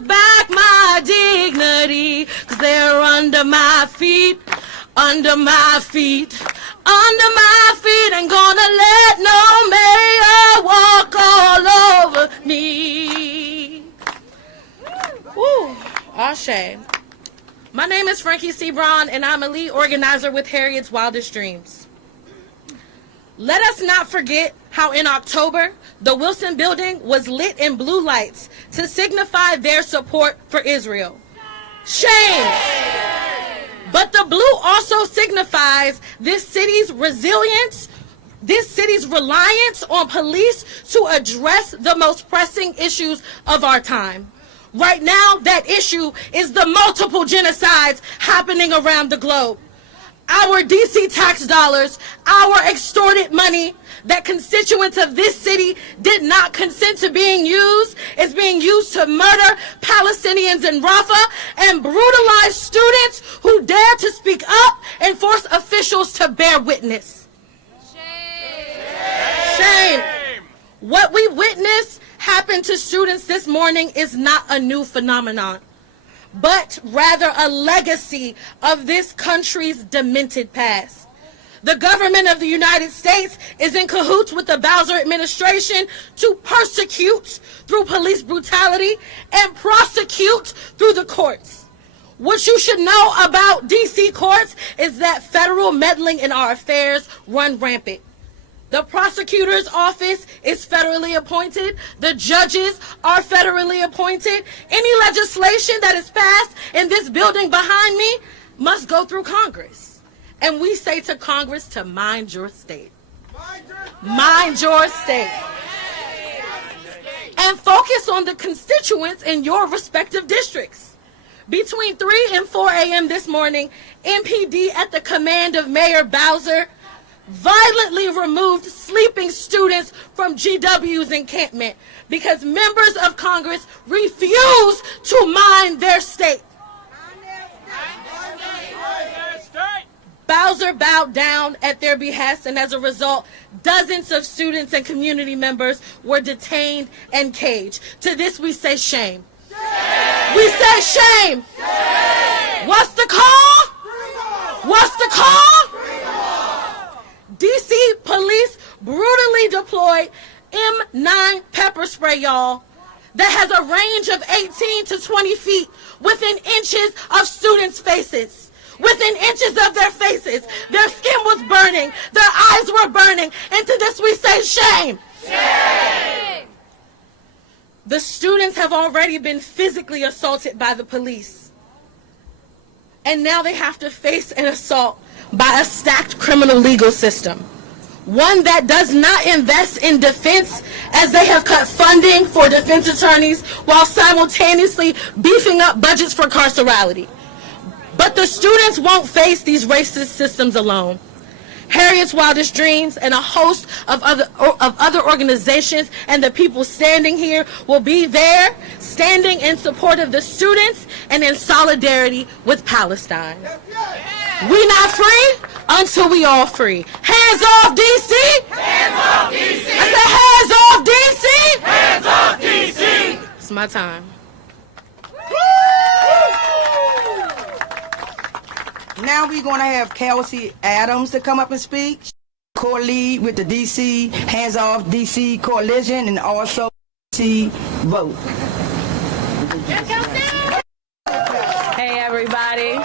back my dignity, 'cause they're under my feet, under my feet, under my feet. Ain't gonna let no mayor walk all over me. Woo, Ashe. My name is Frankie C. Braun, and I'm a lead organizer with Harriet's Wildest Dreams. Let us not forget how in October, the Wilson Building was lit in blue lights to signify their support for Israel. Shame! But the blue also signifies this city's resilience, this city's reliance on police to address the most pressing issues of our time. Right now, that issue is the multiple genocides happening around the globe. Our DC tax dollars, our extorted money that constituents of this city did not consent to being used, is being used to murder Palestinians in Rafah and brutalize students who dare to speak up and force officials to bear witness. Shame. Shame. What we witnessed happen to students this morning is not a new phenomenon, but rather a legacy of this country's demented past. The government of the United States is in cahoots with the Bowser administration to persecute through police brutality and prosecute through the courts. What you should know about DC courts is that federal meddling in our affairs run rampant. The prosecutor's office is federally appointed. The judges are federally appointed. Any legislation that is passed in this building behind me must go through Congress. And we say to Congress to mind your state. Mind your state. And focus on the constituents in your respective districts. Between 3 and 4 a.m. this morning, MPD at the command of Mayor Bowser violently removed sleeping students from GWU's encampment because members of Congress refuse to mind their state. Bowser bowed down at their behest, and as a result, dozens of students and community members were detained and caged. To this we say shame. Shame. We say shame. Shame. What's the call? Freedom. What's the call? DC police brutally deployed M9 pepper spray, y'all, that has a range of 18 to 20 feet within inches of students' faces. Within inches of their faces. Their skin was burning. Their eyes were burning. And to this we say shame. Shame! The students have already been physically assaulted by the police. And now they have to face an assault by a stacked criminal legal system. One that does not invest in defense, as they have cut funding for defense attorneys while simultaneously beefing up budgets for carcerality. But the students won't face these racist systems alone. Harriet's Wildest Dreams and a host of other organizations and the people standing here will be there, standing in support of the students and in solidarity with Palestine. We not free until we all free. Hands off DC! Hands off DC! I said hands off DC! Hands off DC! It's my time. Now we're going to have Kelsey Adams to come up and speak. Co-lead with the DC Hands Off DC Coalition and also DC Vote. Hey everybody.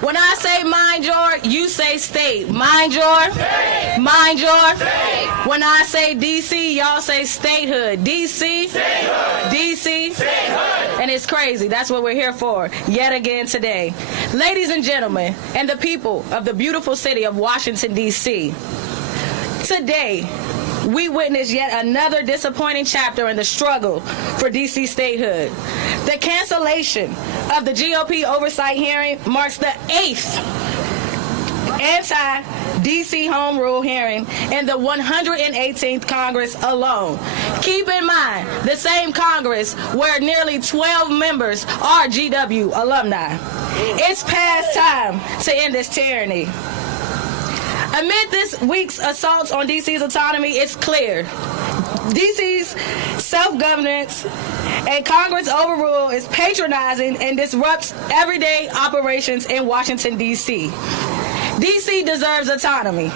When I say mind your, you say state. Mind your, state. Mind your. State. When I say DC, y'all say statehood. DC, statehood. DC, statehood. And it's crazy. That's what we're here for yet again today. Ladies and gentlemen, and the people of the beautiful city of Washington, D.C., today we witness yet another disappointing chapter in the struggle for D.C. statehood. The cancellation of the GOP oversight hearing marks the 8th anti-D.C. home rule hearing in the 118th Congress alone. Keep in mind, the same Congress where nearly 12 members are GW alumni. It's past time to end this tyranny. Amid this week's assaults on D.C.'s autonomy, it's clear D.C.'s self-governance and Congress overrule is patronizing and disrupts everyday operations in Washington, D.C. D.C. deserves autonomy.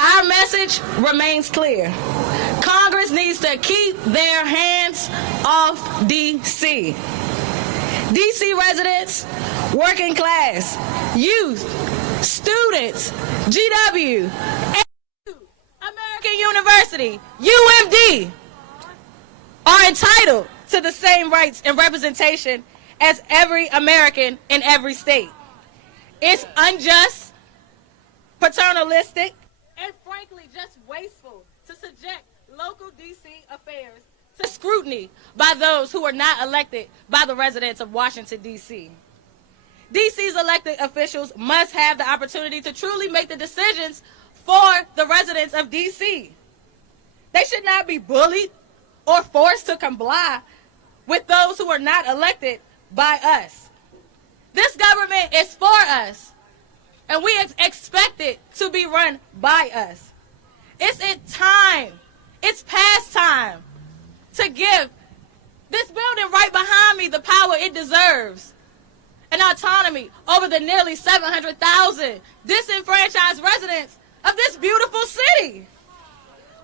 Our message remains clear. Congress needs to keep their hands off D.C. D.C. residents, working class, youth, students, GWU, American University, UMD, are entitled to the same rights and representation as every American in every state. It's unjust, paternalistic, and frankly just wasteful to subject local D.C. affairs to scrutiny by those who are not elected by the residents of Washington, D.C. D.C.'s elected officials must have the opportunity to truly make the decisions for the residents of D.C. They should not be bullied or forced to comply with those who are not elected by us. This government is for us, and we expect it to be run by us. It's past time to give this building right behind me the power it deserves and autonomy over the nearly 700,000 disenfranchised residents of this beautiful city.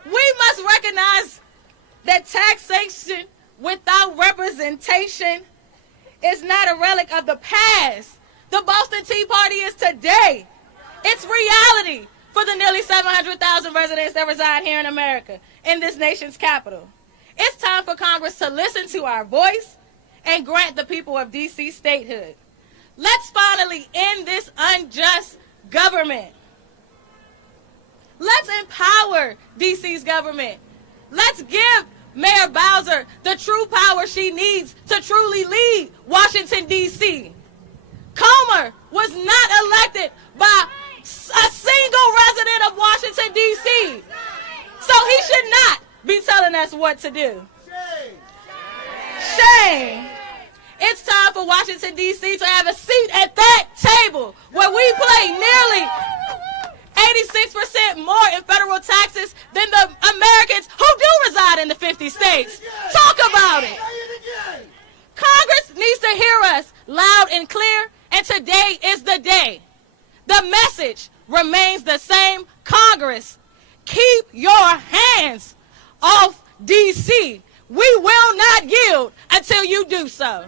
We must recognize that taxation without representation is not a relic of the past. The Boston Tea Party is today. It's reality for the nearly 700,000 residents that reside here in America, in this nation's capital. It's time for Congress to listen to our voice and grant the people of D.C. statehood. Let's finally end this unjust government. Let's empower D.C.'s government. Let's give Mayor Bowser the true power she needs to truly lead Washington, D.C. Comer was not elected by a single resident of Washington, D.C. So he should not be telling us what to do. Shame. It's time for Washington, D.C. to have a seat at that table where we pay nearly 86% more in federal taxes than the Americans who do reside in the 50 states. Talk about it. Congress needs to hear us loud and clear, and today is the day. The message remains the same. Congress, keep your hands off D.C. We will not yield until you do so.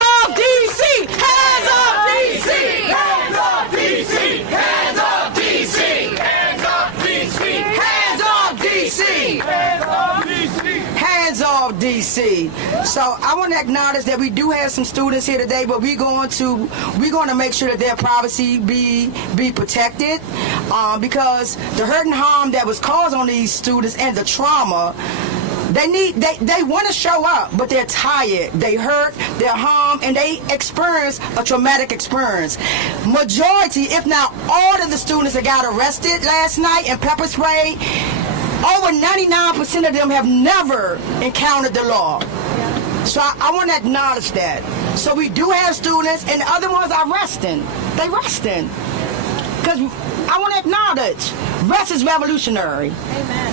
Off D.C. Hands off D.C. Hands off D.C. Hands off D.C. Hands off D.C. Hands off D.C. Hands off D.C. Hands off D.C. So I want to acknowledge that we do have some students here today, but we're going to make sure that their privacy be protected, because the hurt and harm that was caused on these students and the trauma. They want to show up, but they're tired, they hurt, they're harmed, and they experience a traumatic experience. Majority, if not all of the students that got arrested last night and pepper sprayed, over 99% of them have never encountered the law. So I want to acknowledge that. So we do have students, and the other ones are resting. They resting. Because I want to acknowledge, rest is revolutionary. Amen.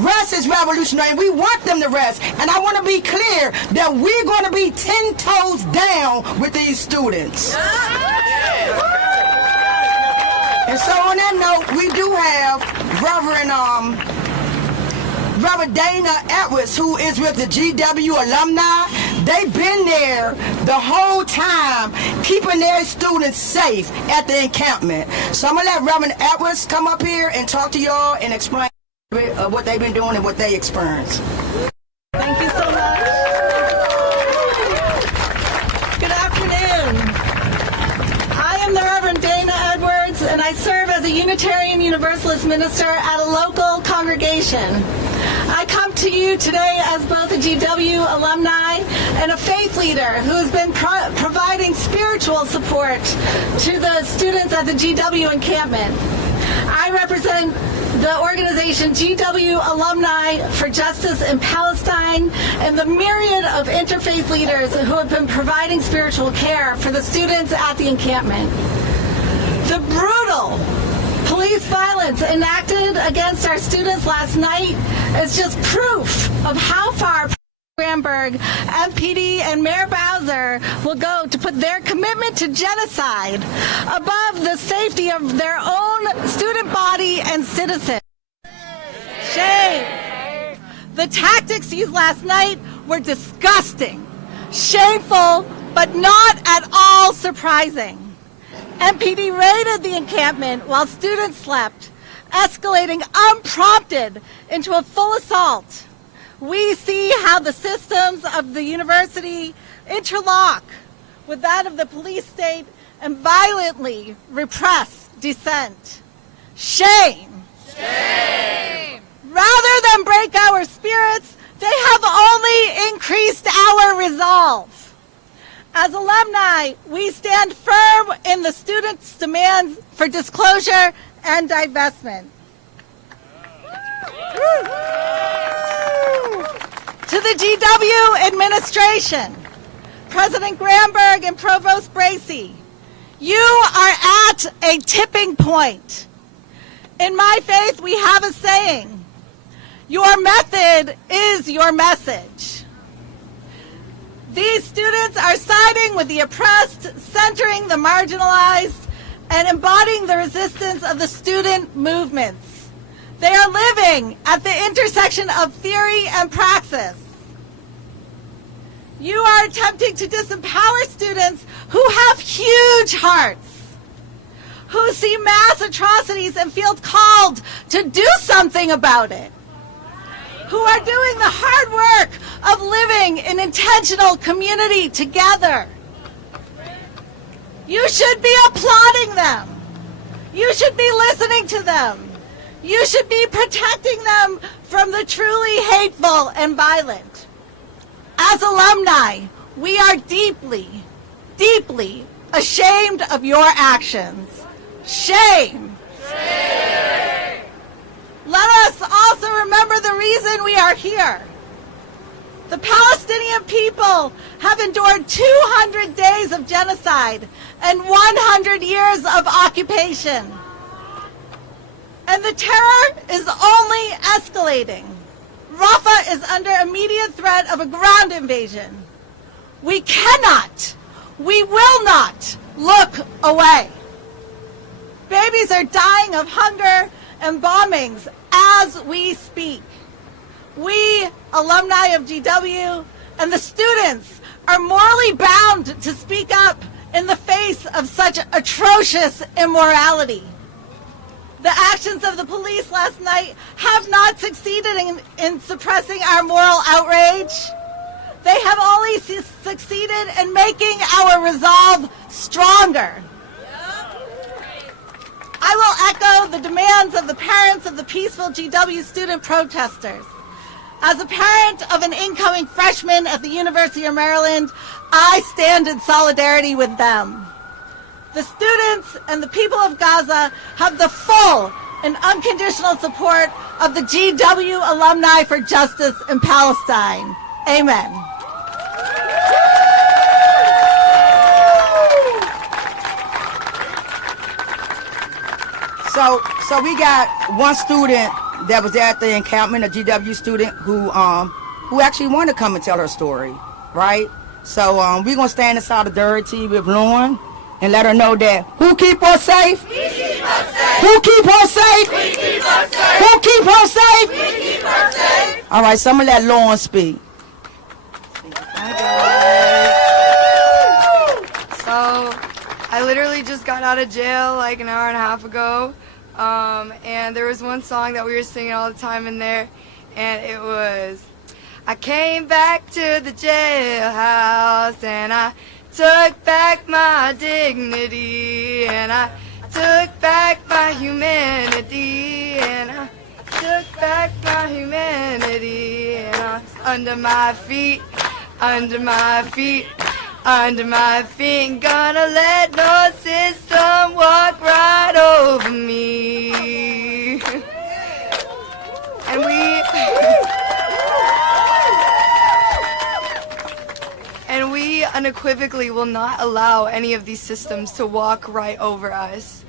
Rest is revolutionary. We want them to rest. And I want to be clear that we're going to be 10 toes down with these students. And so on that note, we do have Reverend Dana Edwards, who is with the GWU alumni. They've been there the whole time, keeping their students safe at the encampment. So I'm going to let Reverend Edwards come up here and talk to y'all and explain what they've been doing and what they experienced. Thank you so much. Good afternoon. I am the Reverend Dana Edwards, and I serve as a Unitarian Universalist minister at a local congregation. I come to you today as both a GW alumni and a faith leader who has been providing spiritual support to the students at the GW encampment. I represent the organization GW Alumni for Justice in Palestine and the myriad of interfaith leaders who have been providing spiritual care for the students at the encampment. The brutal police violence enacted against our students last night is just proof of how far Granberg, MPD, and Mayor Bowser will go to put their commitment to genocide above the safety of their own student body and citizens. Shame. The tactics used last night were disgusting, shameful, but not at all surprising. MPD raided the encampment while students slept, escalating unprompted into a full assault. We see how the systems of the university interlock with that of the police state and violently repress dissent. Shame. Shame. Rather than break our spirits, they have only increased our resolve. As alumni, we stand firm in the students' demands for disclosure and divestment. To the GWU administration, President Granberg and Provost Bracey, you are at a tipping point. In my faith, we have a saying, your method is your message. These students are siding with the oppressed, centering the marginalized, and embodying the resistance of the student movements. They are living at the intersection of theory and praxis. You are attempting to disempower students who have huge hearts, who see mass atrocities and feel called to do something about it, who are doing the hard work of living in intentional community together. You should be applauding them. You should be listening to them. You should be protecting them from the truly hateful and violent. As alumni, we are deeply, deeply ashamed of your actions. Shame. Shame. Let us also remember the reason we are here. The Palestinian people have endured 200 days of genocide and 100 years of occupation. And the terror is only escalating. Rafah is under immediate threat of a ground invasion. We cannot, we will not look away. Babies are dying of hunger and bombings as we speak. We, alumni of GW, and the students are morally bound to speak up in the face of such atrocious immorality. The actions of the police last night have not succeeded in suppressing our moral outrage. They have only succeeded in making our resolve stronger. I will echo the demands of the parents of the peaceful GW student protesters. As a parent of an incoming freshman at the University of Maryland, I stand in solidarity with them. The students and the people of Gaza have the full and unconditional support of the GW Alumni for Justice in Palestine. Amen. So we got one student that was at the encampment, a GW student who actually wanted to come and tell her story, right? So we're gonna stand in solidarity with Lauren and let her know that who keep us safe? We keep us safe. Who keep us safe? We keep us safe. Who keep us safe? We keep us safe. All right, so I'm gonna let Lauren speak. So I literally just got out of jail like an hour and a half ago, and there was one song that we were singing all the time in there, and it was, I came back to the jailhouse and I took back my dignity, and I took back my humanity, and I took back my humanity, and I, under my feet, under my feet, under my feet, gonna let no system walk right over me. And we unequivocally will not allow any of these systems to walk right over us.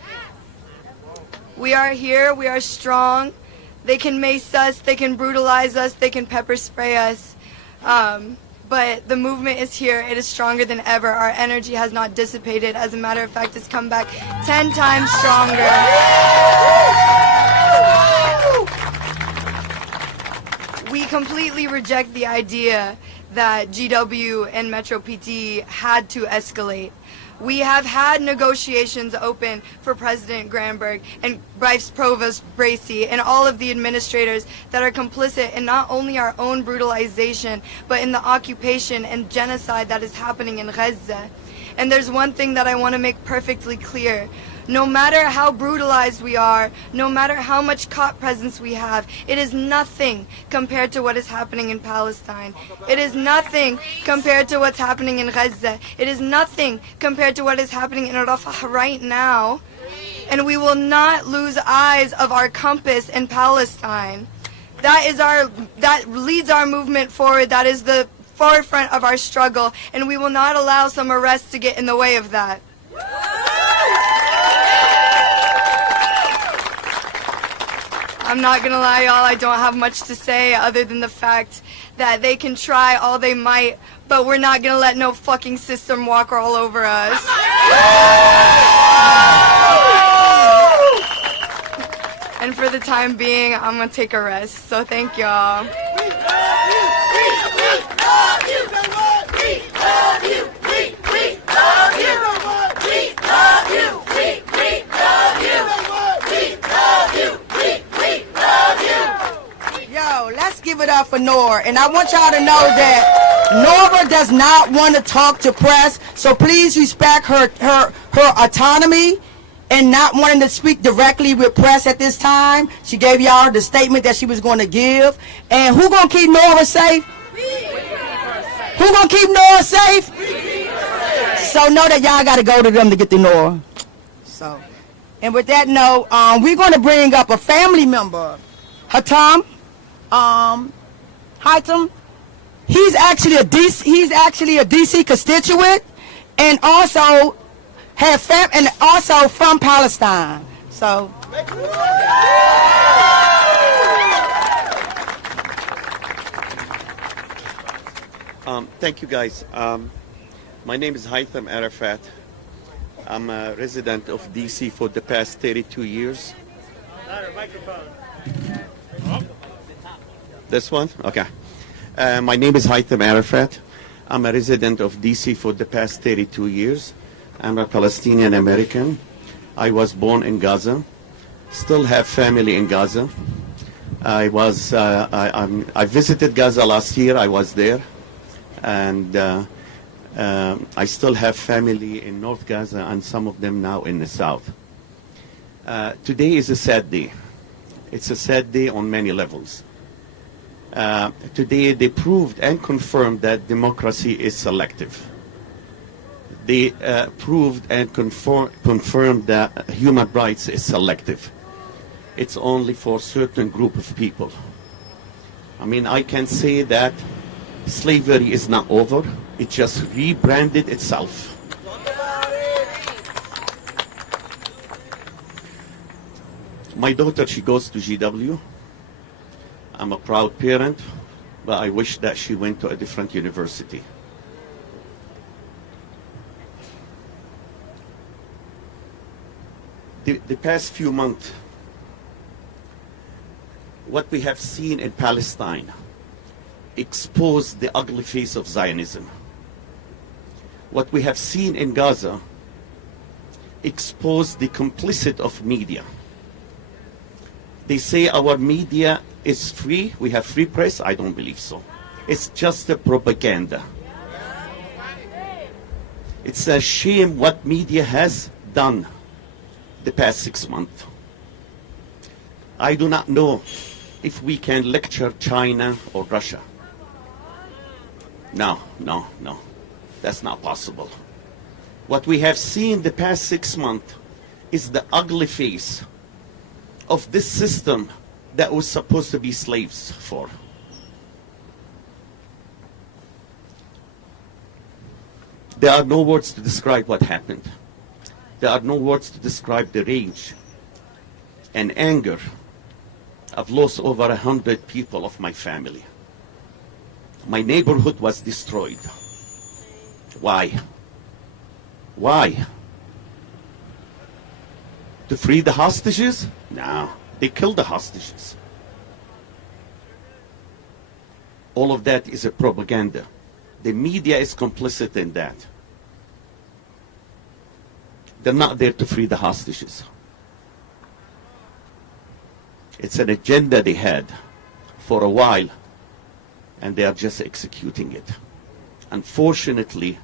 We are here, we are strong. They can mace us, they can brutalize us, they can pepper spray us. But the movement is here. It is stronger than ever. Our energy has not dissipated. As a matter of fact, it's come back 10 times stronger. We completely reject the idea that GW and Metro PT had to escalate. We have had negotiations open for President Granberg and Vice Provost Bracey and all of the administrators that are complicit in not only our own brutalization, but in the occupation and genocide that is happening in Gaza. And there's one thing that I want to make perfectly clear. No matter how brutalized we are, no matter how much cop presence we have, it is nothing compared to what is happening in Palestine. It is nothing compared to what's happening in Gaza. It is nothing compared to what is happening in Rafah right now. And we will not lose eyes of our compass in Palestine. That leads our movement forward. That is the forefront of our struggle, and we will not allow some arrests to get in the way of that. I'm not gonna lie, y'all, I don't have much to say other than the fact that they can try all they might, but we're not gonna let no fucking system walk all over us. And for the time being, I'm gonna take a rest, so thank y'all. Let's give it up for Nora. And I want y'all to know that Nora does not want to talk to press, so please respect her autonomy and not wanting to speak directly with press at this time. She gave y'all the statement that she was going to give. And who going to keep Nora safe? Who going to keep Nora safe? So know that y'all got to go to them to get the Nora. So, and with that note, we're going to bring up a family member, Hatem. Hatem, he's actually a DC constituent, and also also from Palestine. So, thank you, guys. My name is Hatem Arafat. I'm a resident of DC for the past 32 years. This one? Okay. My name is Hatem Arafat. I'm a resident of DC for the past 32 years. I'm a Palestinian American. I was born in Gaza. Still have family in Gaza. I visited Gaza last year. I was there. And I still have family in North Gaza and some of them now in the South. Today is a sad day. It's a sad day on many levels. Today they proved and confirmed that democracy is selective. They proved and confirmed that human rights is selective. It's only for a certain group of people. I mean, I can say that slavery is not over. It just rebranded itself. My daughter, she goes to GW. I'm a proud parent, but I wish that she went to a different university. The past few months, what we have seen in Palestine exposed the ugly face of Zionism. What we have seen in Gaza exposed the complicit of media. They say our media is free, we have free press. I don't believe so. It's just a propaganda. It's a shame what media has done the past 6 months. I do not know if we can lecture China or Russia. No. That's not possible. What we have seen the past 6 months is the ugly face of this system that was supposed to be slaves for. There are no words to describe what happened. There are no words to describe the rage and anger. I've lost over 100 people of my family. My neighborhood was destroyed. Why? Why? To free the hostages? No, they killed the hostages. All of that is a propaganda. The media is complicit in that. They're not there to free the hostages. It's an agenda they had for a while, and they are just executing it. Unfortunately,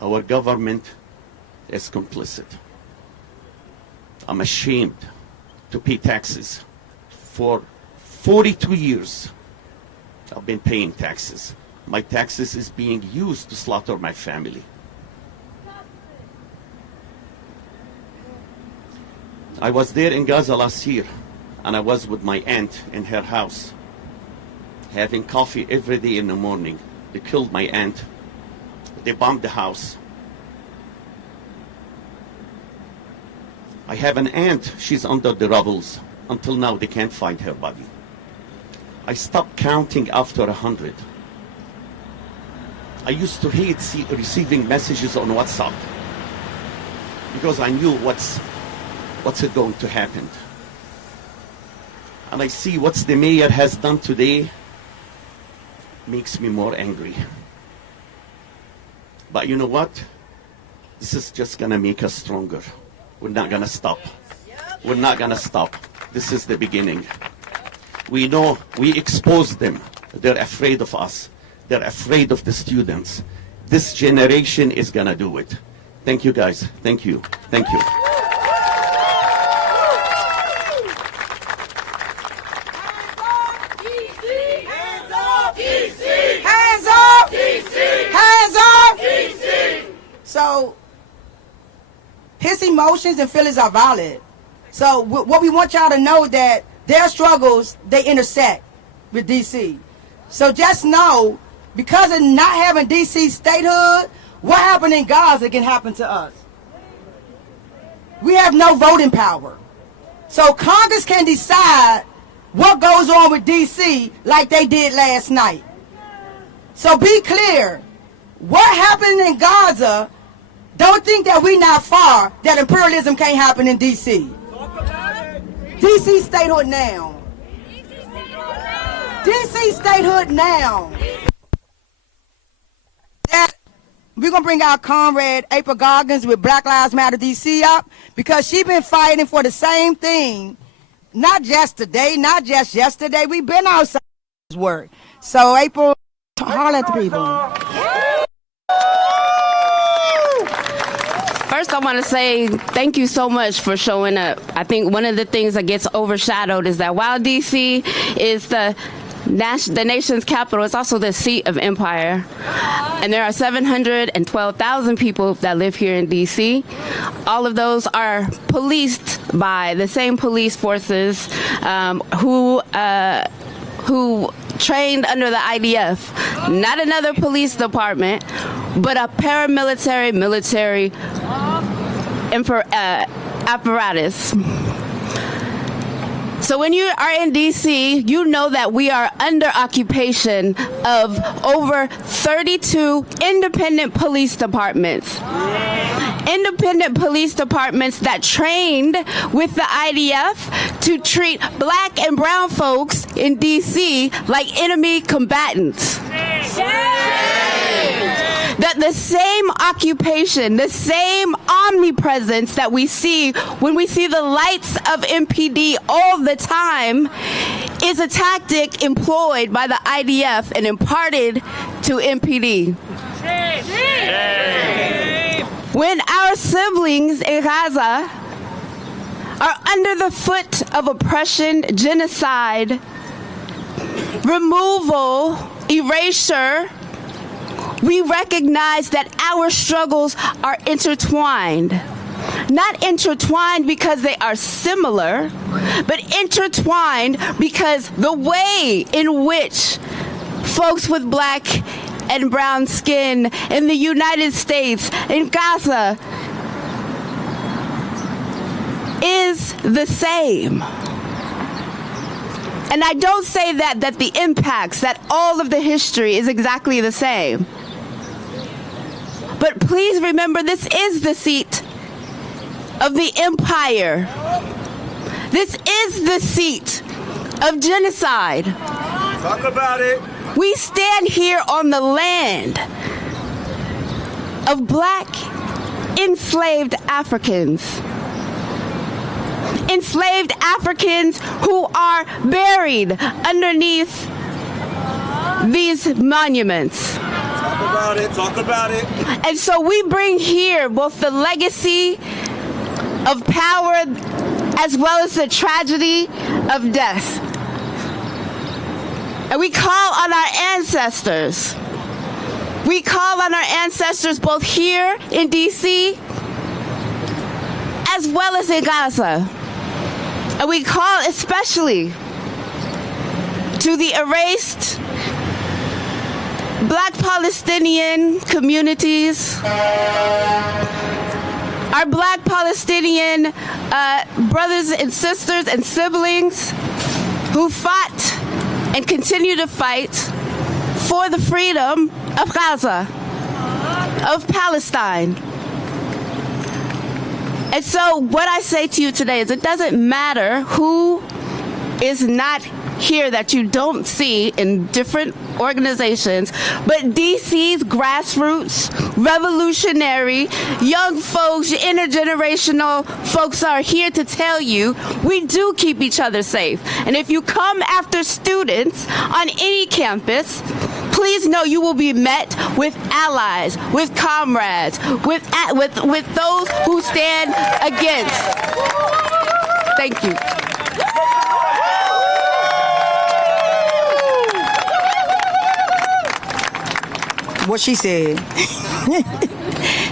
our government is complicit. I'm ashamed to pay taxes. For 42 years, I've been paying taxes. My taxes is being used to slaughter my family. I was there in Gaza last year, and I was with my aunt in her house, having coffee every day in the morning. They killed my aunt. They bombed the house. I have an aunt, she's under the rubbles. Until now, they can't find her body. I stopped counting after 100. I used to hate receiving messages on WhatsApp because I knew what's it going to happen. And I see what the mayor has done today makes me more angry. But you know what? This is just gonna make us stronger. We're not gonna stop. We're not gonna stop. This is the beginning. We know we exposed them. They're afraid of us. They're afraid of the students. This generation is gonna do it. Thank you, guys. Thank you. Thank you. Hands up! Hands up! So, his emotions and feelings are valid. So, what we want y'all to know that their struggles, they intersect with DC. So just know, because of not having DC statehood, what happened in Gaza can happen to us. We have no voting power. So Congress can decide what goes on with DC like they did last night. So be clear, what happened in Gaza, don't think that we not far, that imperialism can't happen in DC. DC statehood now. DC statehood now. We're going to bring our comrade April Goggins with Black Lives Matter DC up, because she's been fighting for the same thing, not just today, not just yesterday. We've been outside this work. So April, holler at the people. First, I want to say thank you so much for showing up. I think one of the things that gets overshadowed is that while D.C. is the nation's capital, it's also the seat of empire. And there are 712,000 people that live here in D.C. All of those are policed by the same police forces who trained under the IDF. Not another police department, but a paramilitary military apparatus. So when you are in D.C., you know that we are under occupation of over 32 independent police departments. Independent police departments that trained with the IDF to treat black and brown folks in D.C. like enemy combatants. That the same occupation, the same omnipresence that we see when we see the lights of MPD all the time is a tactic employed by the IDF and imparted to MPD. When our siblings in Gaza are under the foot of oppression, genocide, removal, erasure, we recognize that our struggles are intertwined. Not intertwined because they are similar, but intertwined because the way in which folks with black and brown skin in the United States, in Gaza, is the same. And I don't say that the impacts, that all of the history is exactly the same. But please remember, this is the seat of the empire. This is the seat of genocide. Talk about it. We stand here on the land of black enslaved Africans. Enslaved Africans who are buried underneath these monuments. Talk about it. Talk about it. And so we bring here both the legacy of power as well as the tragedy of death. And we call on our ancestors. We call on our ancestors both here in D.C. as well as in Gaza. And we call especially to the erased Black Palestinian communities, our Black Palestinian brothers and sisters and siblings who fought and continue to fight for the freedom of Gaza, of Palestine. And so what I say to you today is it doesn't matter who is not here that you don't see in different organizations, but DC's grassroots, revolutionary, young folks, intergenerational folks are here to tell you we do keep each other safe. And if you come after students on any campus, please know you will be met with allies, with comrades, with those who stand against. Thank you. What she said.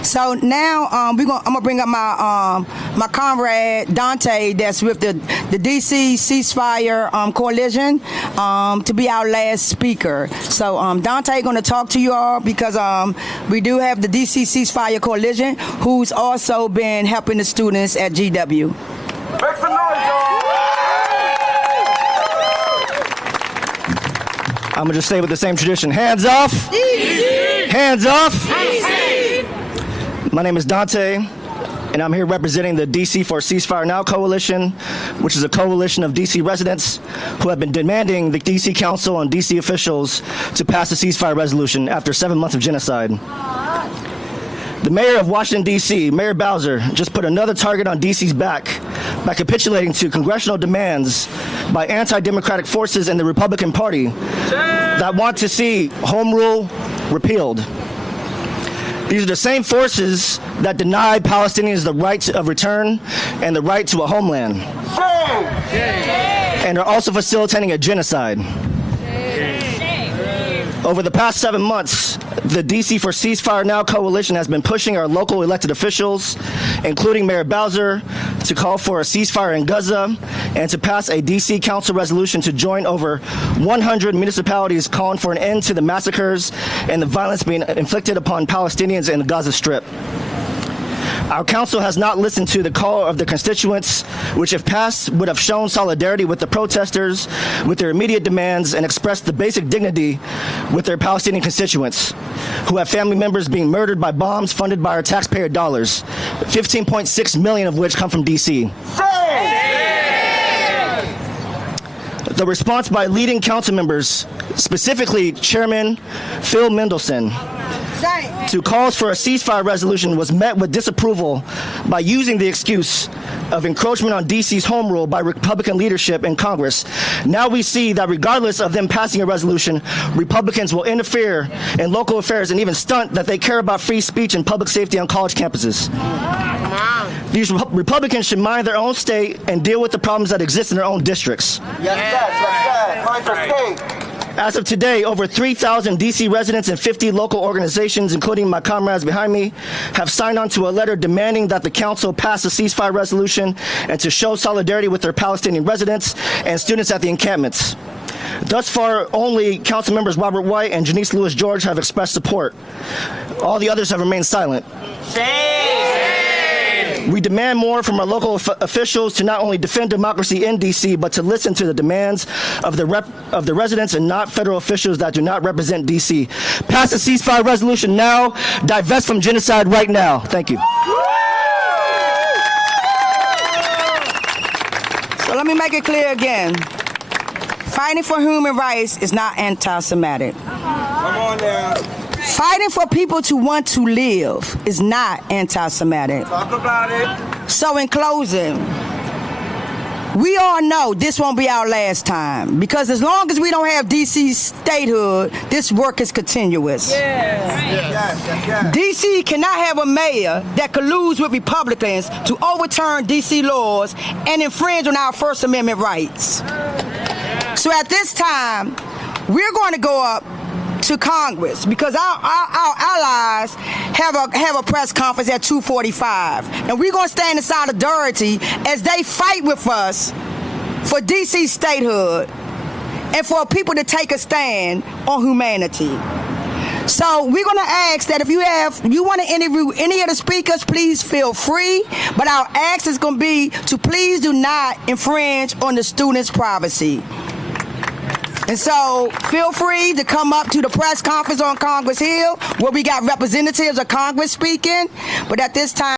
So now I'm gonna bring up my comrade Dante, that's with the DC Ceasefire Coalition, to be our last speaker. So Dante gonna talk to you all because we do have the DC Ceasefire Coalition, who's also been helping the students at GW. Make some noise, y'all. I'm gonna just stay with the same tradition. Hands off. Hands off. My name is Dante, and I'm here representing the DC for Ceasefire Now Coalition, which is a coalition of DC residents who have been demanding the DC Council and DC officials to pass a ceasefire resolution after 7 months of genocide. The mayor of Washington, D.C., Mayor Bowser, just put another target on D.C.'s back by capitulating to congressional demands by anti-democratic forces in the Republican Party that want to see home rule repealed. These are the same forces that deny Palestinians the right of return and the right to a homeland, and are also facilitating a genocide. Over the past 7 months, the DC for Ceasefire Now Coalition has been pushing our local elected officials, including Mayor Bowser, to call for a ceasefire in Gaza and to pass a DC Council resolution to join over 100 municipalities calling for an end to the massacres and the violence being inflicted upon Palestinians in the Gaza Strip. Our council has not listened to the call of the constituents, which if passed would have shown solidarity with the protesters, with their immediate demands, and expressed the basic dignity with their Palestinian constituents, who have family members being murdered by bombs funded by our taxpayer dollars, 15.6 million of which come from DC. The response by leading council members, specifically Chairman Phil Mendelson, to calls for a ceasefire resolution was met with disapproval by using the excuse of encroachment on DC's home rule by Republican leadership in Congress. Now we see that regardless of them passing a resolution, Republicans will interfere in local affairs and even stunt that they care about free speech and public safety on college campuses. These Republicans should mind their own state and deal with the problems that exist in their own districts. Yes. Mind your state. As of today, over 3,000 DC residents and 50 local organizations, including my comrades behind me, have signed on to a letter demanding that the council pass a ceasefire resolution and to show solidarity with their Palestinian residents and students at the encampments. Thus far, only council members Robert White and Janice Lewis-George have expressed support. All the others have remained silent. We demand more from our local officials to not only defend democracy in D.C., but to listen to the demands of the residents and not federal officials that do not represent D.C. Pass the ceasefire resolution now. Divest from genocide right now. Thank you. So let me make it clear again. Fighting for human rights is not anti-Semitic. Come on now. Fighting for people to want to live is not anti-Semitic. Talk about it. So in closing, we all know this won't be our last time, because as long as we don't have D.C. statehood, this work is continuous. Yes. D.C. cannot have a mayor that colludes with Republicans to overturn D.C. laws and infringe on our First Amendment rights. So at this time, we're going to go up to Congress because our allies have a press conference at 2:45, and we're going to stand in solidarity as they fight with us for D.C. statehood and for people to take a stand on humanity. So we're going to ask that if you want to interview any of the speakers, please feel free. But our ask is going to be to please do not infringe on the students' privacy. And so feel free to come up to the press conference on Congress Hill where we got representatives of Congress speaking. But at this time,